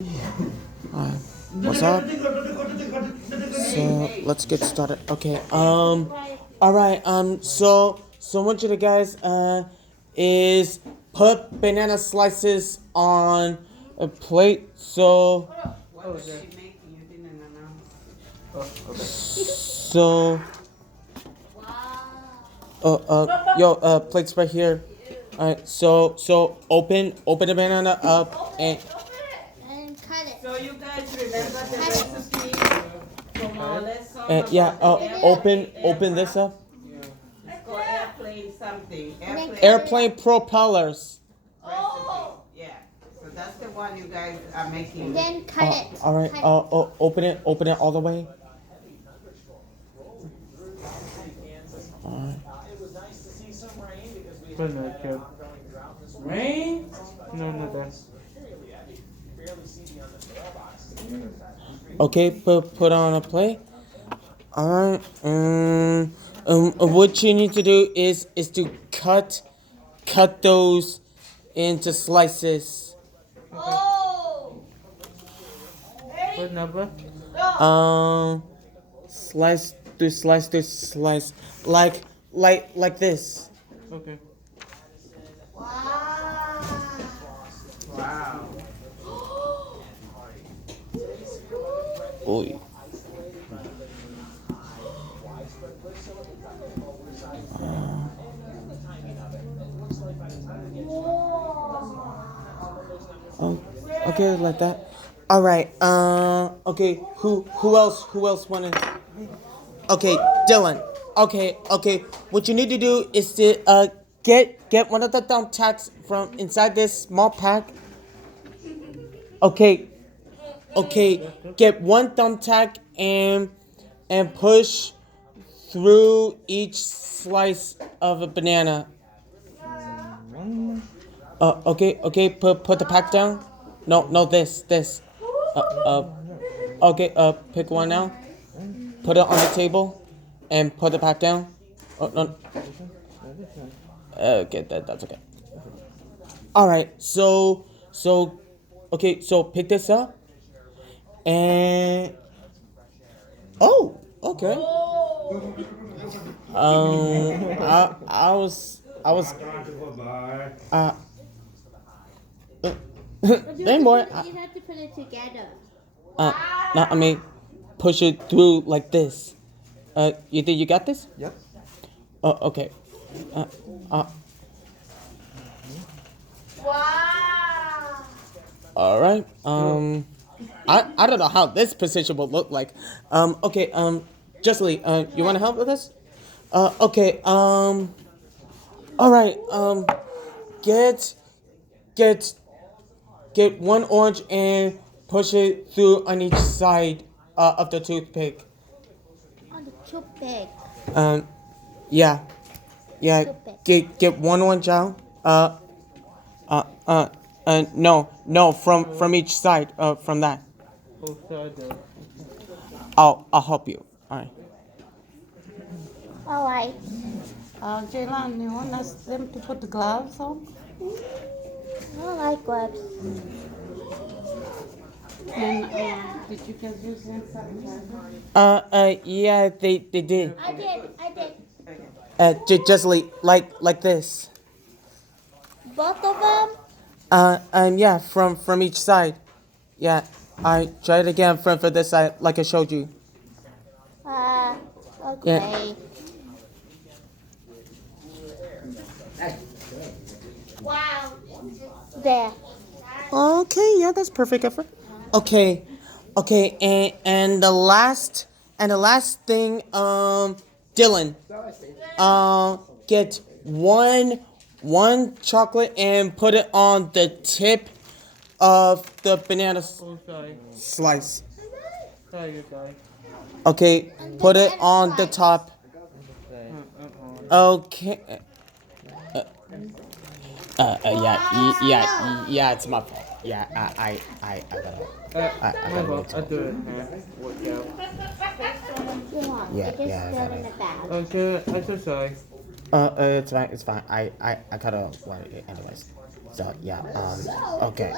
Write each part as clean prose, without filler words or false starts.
Hi, what's up? So let's get started. Okay. All right. So what you guys is put banana slices on a plate. So What is she making? You didn't announce. so yo plates right here. All right. So open the banana up and cut it. So you guys remember the recipe from our lesson about yeah. the Open this aircraft? up. It's called airplane something. Airplane propellers. Recipe. Yeah. So that's the one you guys are making. And then cut it. All right. Cut it. Open it. Open it all the way. All right. Good night, Joe. Rain? No, not that. Okay. Put on a plate. All right. What you need to do is to cut those into slices. What number? Slice through slice through slice, like this. Okay. Wow. Oy. Oh, okay, like that. All right. Okay. Who else wanted? Okay, Dylan. Okay. What you need to do is to get one of the thumbtacks from inside this small pack. Okay. Get one thumbtack and push through each slice of a banana. Okay. Put the pack down. No. This. Okay. Pick one now. Put it on the table, and put the pack down. Oh no. Okay, that's okay. All right. Okay. So pick this up, and okay. I was. Uh. Dang boy. You have to put it together. No, I mean, push it through like this. You think you got this? Yep. Oh, okay. Wow. All right. I don't know how this position will look like. Okay. Justly, you want to help with this? Okay. All right. Get get one orange and push it through on each side of the toothpick. On the too big. Yeah. Get one orange out. No, from each side. From that. Both sides. I'll help you. All right. All right. Jaylan, you want them to put the gloves on? I don't like gloves. And did you guys use hand sanitizer? Yeah, they did. I did. Just like this. Both of them? Yeah, from each side. Yeah, I try it again for this side, like I showed you. Okay. Wow. There. Okay, yeah, that's perfect effort. Okay, and the last thing, Dylan, get one chocolate and put it on the tip of the banana Oh, sorry. slice. Sorry, you guys. Okay, put it on the top. Okay. Yeah, it's my fault. Yeah, I gotta. My fault. I do it. What, Joe? You want? Yeah, Just yeah, I throw got it in it. the bag. I'm so sorry. It's fine. I gotta want it anyways. So yeah. Okay.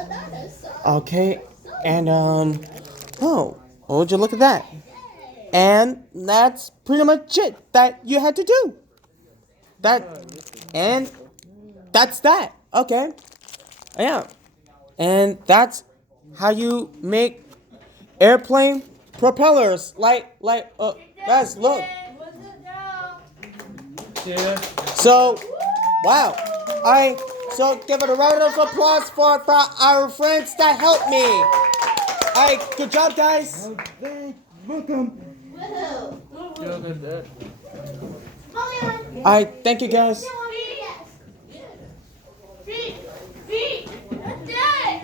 And oh, would you look at that? And that's pretty much it that you had to do. And that's that. Okay. Yeah. And that's how you make airplane propellers. Guys, look. Yeah. So, wow. So give it a round of applause for our friends that helped me. Alright, good job, guys. Look at that. Alright, thank you, guys.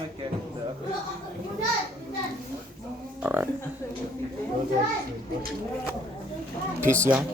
Okay. Alright. Peace, y'all.